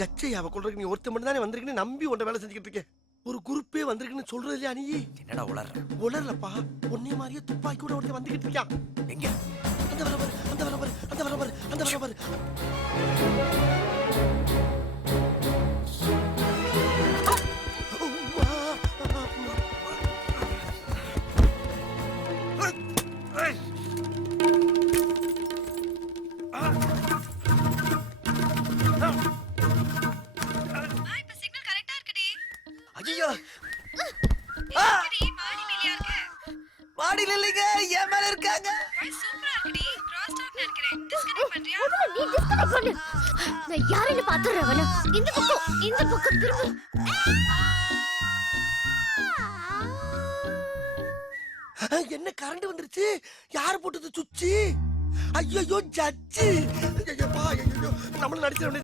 ஜட்ஜை அவ கொள்றதுக்கு நீ ஒருத்த மட்டும் தானே வந்திருக்குன்னு நம்பி உன்ட வேலை செஞ்சுக்கிட்டு இருக்கேன். ஒரு குரூப்பே வந்திருக்குன்னு சொல்றது இல்லையா நீ? என்னடா உளற? உளரலப்பா, உன்னைய மாதிரியே துப்பாக்கி கூட ஒருத்த வந்துகிட்டு இருக்கான். எங்க? அந்த வரவர், அந்த வரவர், அந்த வரவர், அந்த வரவர். ஐயோ, மாடியில் இல்லைங்க, என் மேல இருக்காங்க. நான் யாருன்னு பாத்துறேன். இந்த பக்கம் திரும்ப. என்ன கரண்ட் வந்துருச்சு? யாரு போட்டது சுச்சி? ஐயோ ஜட்ஜி, ஐயோ நம்மள நடிச்சிட